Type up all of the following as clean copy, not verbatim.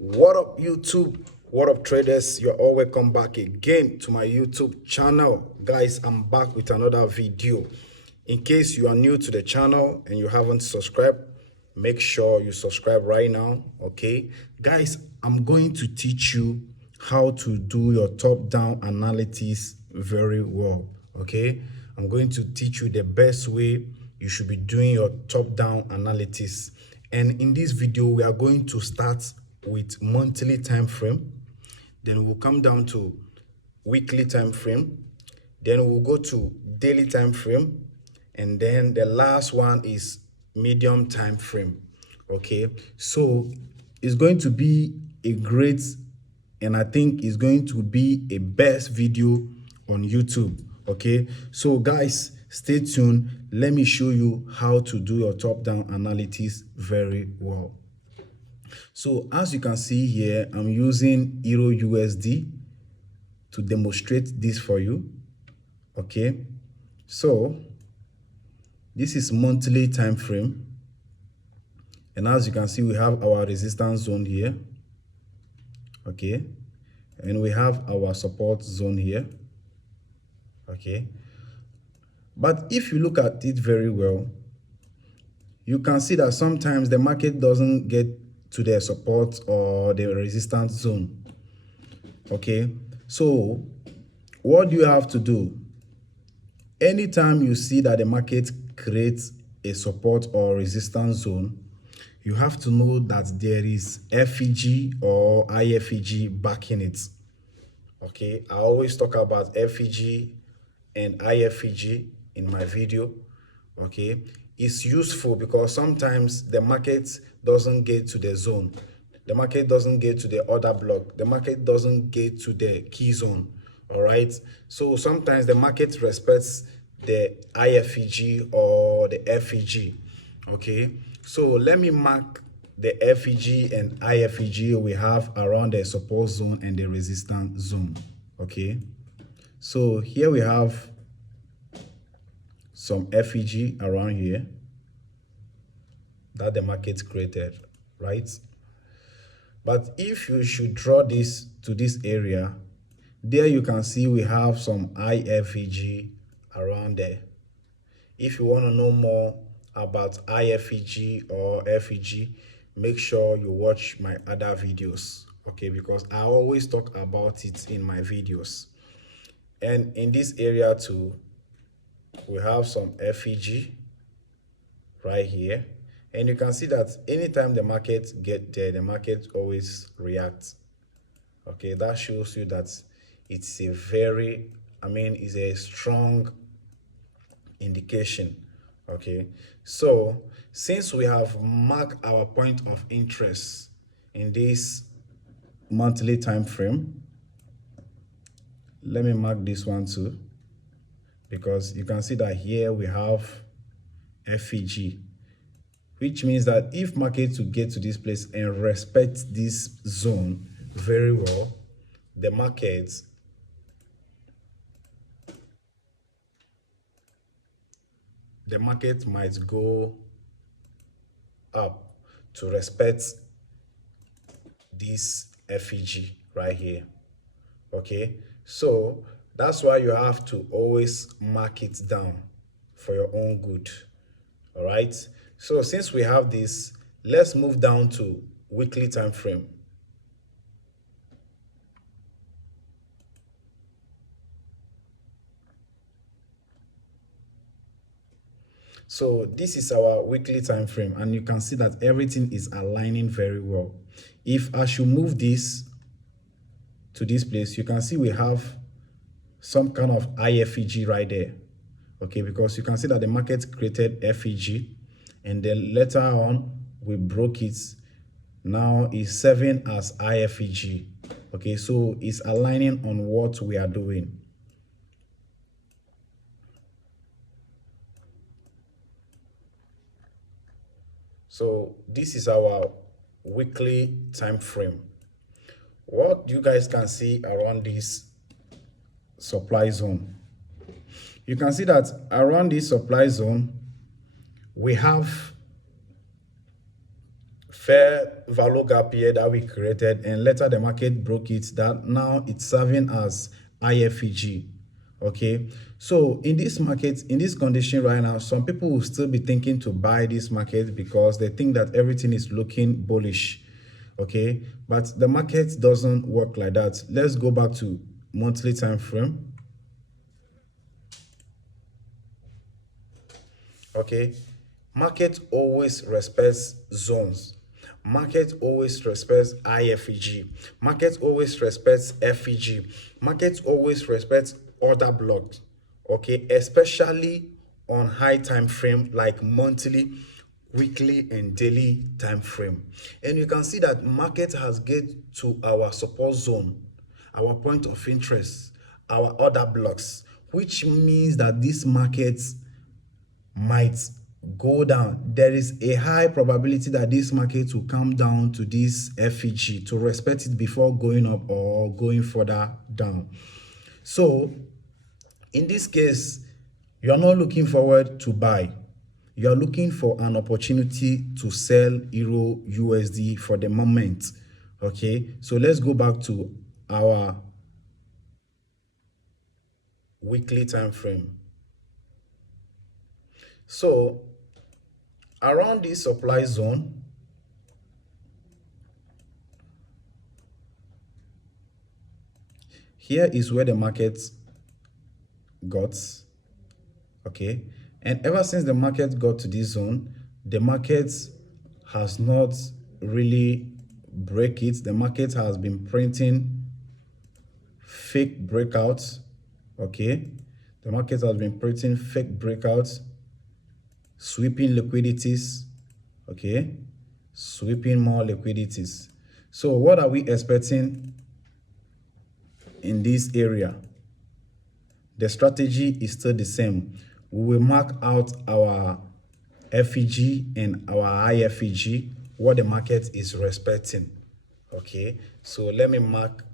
What up, YouTube? What up, traders? You're all welcome back again to my YouTube channel. Guys, I'm back with another video. In case you are new to the channel and you haven't subscribed, make sure you subscribe right now, okay? Guys, I'm going to teach you how to do your top-down analysis very well, okay? I'm going to teach you the best way you should be doing your top-down analysis. And in this video, we are going to start with monthly time frame, then we'll come down to weekly time frame, then we'll go to daily time frame, and then the last one is medium time frame. Okay, so it's going to be a great, and I think it's going to be a best video on YouTube. Okay, so guys, stay tuned. Let me show you how to do your top-down analysis very well. So as you can see here, I'm using EURUSD to demonstrate this for you. Okay, so this is monthly time frame, and as you can see, we have our resistance zone here. Okay, and we have our support zone here. Okay, but if you look at it very well, you can see that sometimes the market doesn't get to the support or the resistance zone. Okay, so what do you have to do? Anytime you see that the market creates a support or resistance zone, you have to know that there is FEG or IFEG backing it. Okay, I always talk about FEG and IFEG in my video. Okay, it's useful because sometimes the market doesn't get to the zone, the market doesn't get to the order block, the market doesn't get to the key zone. All right, so sometimes the market respects the IFEG or the FEG. Okay, so let me mark the FEG and IFEG we have around the support zone and the resistance zone. Okay, so here we have some FEG around here that the market created, right? But if you should draw this to this area, there you can see we have some IFEG around there. If you want to know more about IFEG or FEG, make sure you watch my other videos, okay? Because I always talk about it in my videos. And in this area too, we have some FEG right here, and you can see that anytime the market get there, the market always reacts. Okay, that shows you that it's a very, it's a strong indication. Okay, so since we have marked our point of interest in this monthly time frame, let me mark this one too, because you can see that here we have FEG, which means that if market to get to this place and respect this zone very well, the market might go up to respect this FEG right here. Okay, so that's why you have to always mark it down for your own good. All right, so since we have this, let's move down to weekly time frame. So this is our weekly time frame, and you can see that everything is aligning very well. If I should move this to this place, you can see we have some kind of IFEG right there. Okay, because you can see that the market created FEG, and then later on we broke it. Now it's serving as IFEG. Okay, so it's aligning on what we are doing. So this is our weekly time frame. What you guys can see around this supply zone, you can see that around this supply zone we have fair value gap here that we created, and later the market broke it, that now it's serving as IFEG. Okay, so in this market, in this condition right now, some people will still be thinking to buy this market because they think that everything is looking bullish. Okay, but the market doesn't work like that. Let's go back to monthly time frame. Okay, market always respects zones. Market always respects IFEG. Market always respects FEG. Market always respects order blocks. Okay, especially on high time frame like monthly, weekly, and daily time frame. And you can see that market has get to our support zone, our point of interest, our order blocks, which means that this market might go down. There is a high probability that this market will come down to this FEG to respect it before going up or going further down. So in this case, you are not looking forward to buy. You are looking for an opportunity to sell Euro USD for the moment. Okay, so let's go back to our weekly time frame. So around this supply zone, here is where the market got. Okay, and ever since the market got to this zone, the market has not really break it. The market has been printing fake breakouts. Okay, the market has been printing fake breakouts, sweeping liquidities. Okay, sweeping more liquidities. So what are we expecting in this area? The strategy is still the same. We will mark out our FEG and our IFEG, what the market is respecting. Okay, so let me mark.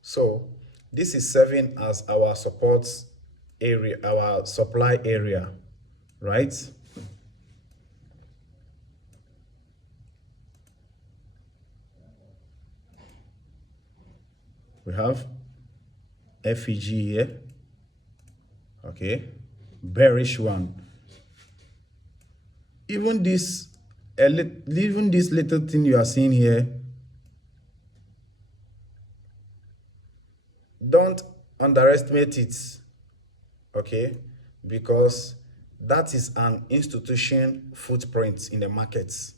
So this is serving as our support area, our supply area, right? We have FEG here. Okay, bearish one. Even this little thing you are seeing here, don't underestimate it. Okay, because that is an institution footprint in the markets.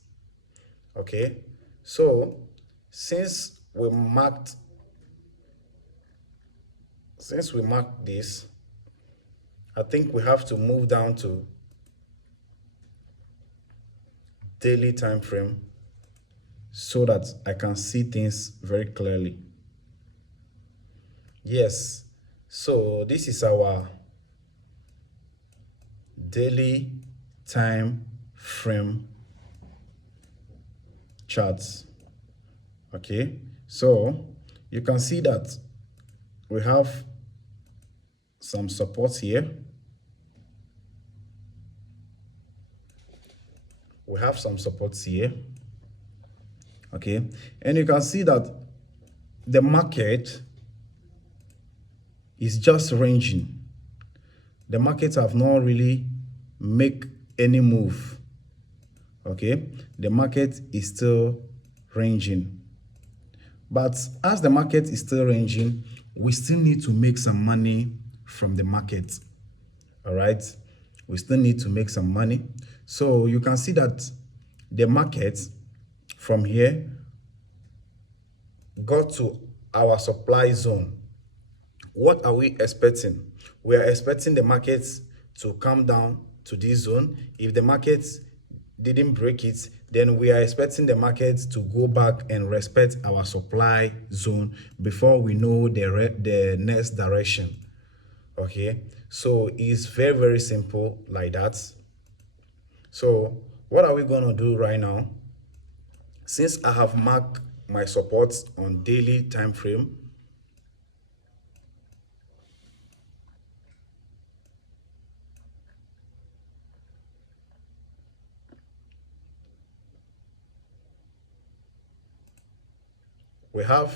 Okay, so since we marked this, I think we have to move down to daily time frame so that I can see things very clearly. Yes, so this is our daily time frame charts. Okay, so you can see that we have some support here. We have some supports here. Okay, and you can see that the market is just ranging. The markets have not really make any move. Okay, the market is still ranging. But as the market is still ranging, we still need to make some money from the market. All right, we still need to make some money. So you can see that the market from here got to our supply zone. What are we expecting? We are expecting the market to come down to this zone. If the market didn't break it, then we are expecting the market to go back and respect our supply zone before we know the next direction. Okay, so it's very, very simple like that. So what are we going to do right now? Since I have marked my supports on daily time frame, we have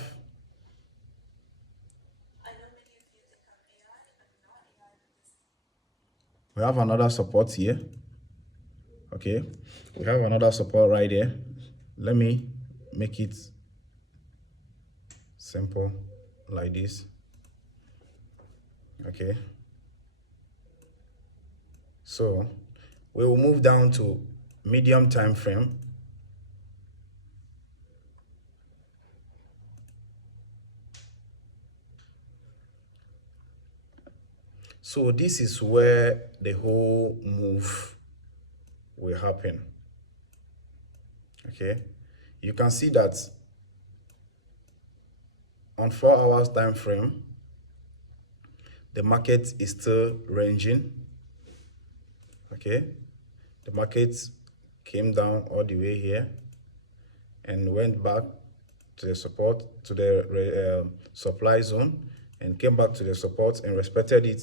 another support here. Okay, we have another support right there. Let me make it simple like this. Okay, so we will move down to medium time frame. So this is where the whole move will happen. Okay, you can see that on 4 hours time frame, the market is still ranging. Okay, the market came down all the way here and went back to the support, to the supply zone, and came back to the support and respected it,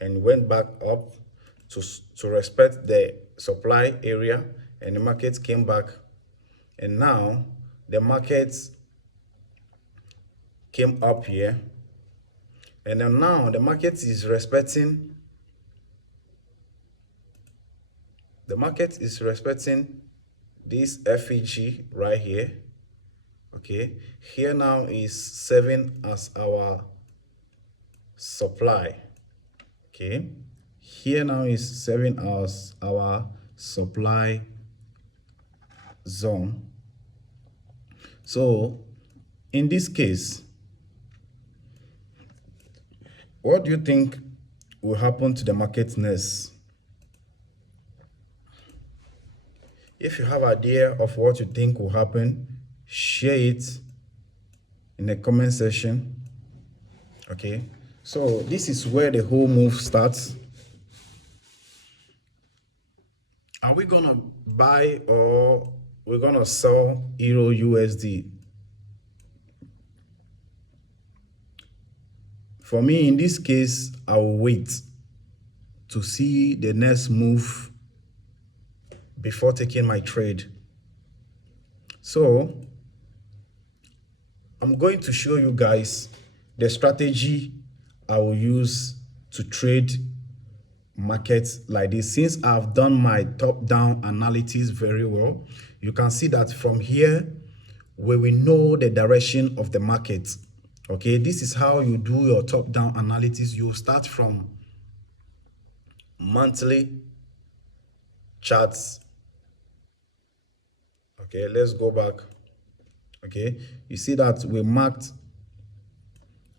and went back up to respect the supply area, and the market came back, and now the market came up here, and then now the market is respecting this FEG right here. Okay, here now is serving as our supply. Okay, here now is serving as our supply zone. So in this case, what do you think will happen to the market next? If you have an idea of what you think will happen, share it in the comment section. Okay, so this is where the whole move starts. Are we gonna buy or we're gonna sell EURUSD? For me, in this case, I'll wait to see the next move before taking my trade. So I'm going to show you guys the strategy I will use to trade markets like this. Since I've done my top-down analysis very well, you can see that from here where we know the direction of the market. Okay, this is how you do your top-down analysis. You start from monthly charts. Okay, let's go back. Okay, you see that we marked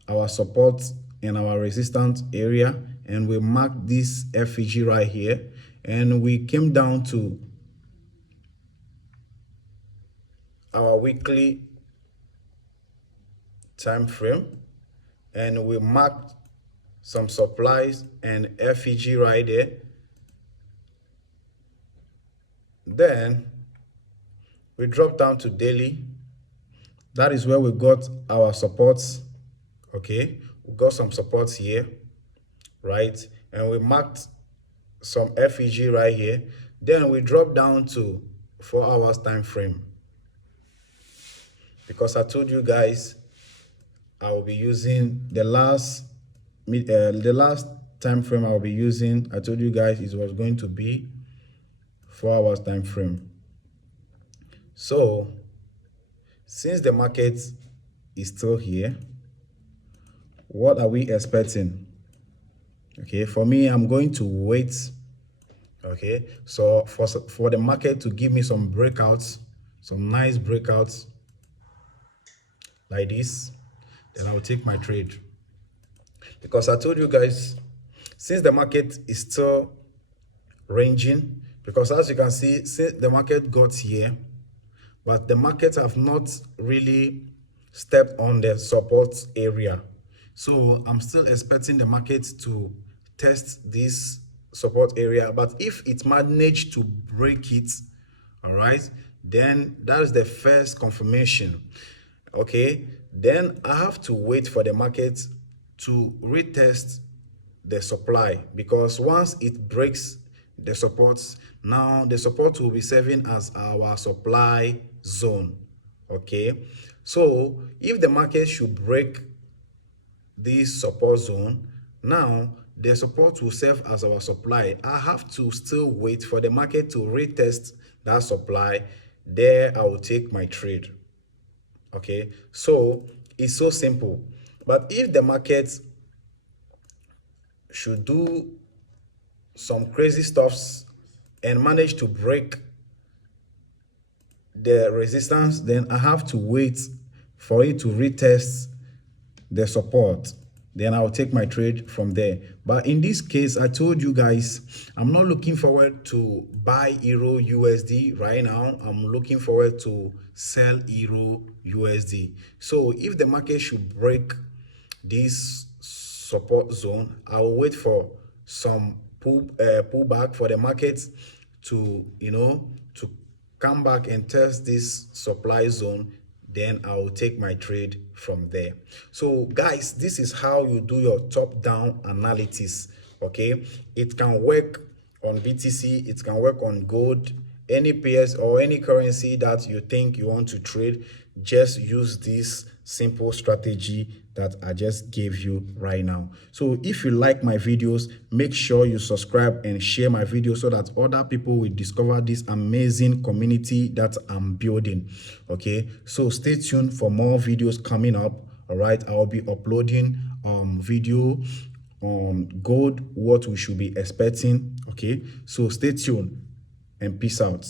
our support and our resistance area, and we marked this FEG right here, and we came down to our weekly time frame, and we marked some supplies and FEG right there. Then we drop down to daily. That is where we got our supports. Okay, we got some supports here, right? And we marked some FEG right here. Then we drop down to 4 hours time frame, because I told you guys I will be using the last time frame I will be using. I told you guys it was going to be 4 hours time frame. So since the market is still here, what are we expecting? Okay, for me, I'm going to wait. Okay, so for the market to give me some breakouts, some nice breakouts like this, then I'll take my trade. Because I told you guys, since the market is still ranging, because as you can see, since the market got here, but the market have not really stepped on the support area. So I'm still expecting the market to test this support area. But if it managed to break it, all right, then that is the first confirmation. Okay, then I have to wait for the market to retest the supply, because once it breaks the supports, now the support will be serving as our supply zone. Okay, so if the market should break this support zone, now the support will serve as our supply. I have to still wait for the market to retest that supply. There I will take my trade. Okay, so it's so simple. But if the market should do some crazy stuffs and manage to break the resistance, then I have to wait for it to retest the support. Then I'll take my trade from there. But in this case, I told you guys, I'm not looking forward to buy Euro USD right now. I'm looking forward to sell Euro USD. So if the market should break this support zone, I will wait for some pullback for the market to, to come back and test this supply zone. Then I will take my trade from there. So guys, this is how you do your top-down analysis. Okay, it can work on BTC, it can work on gold, any pairs or any currency that you think you want to trade. Just use this simple strategy that I just gave you right now. So if you like my videos, make sure you subscribe and share my video so that other people will discover this amazing community that I'm building. Okay, so stay tuned for more videos coming up. All right, I'll be uploading video on gold, what we should be expecting. Okay, so stay tuned and peace out.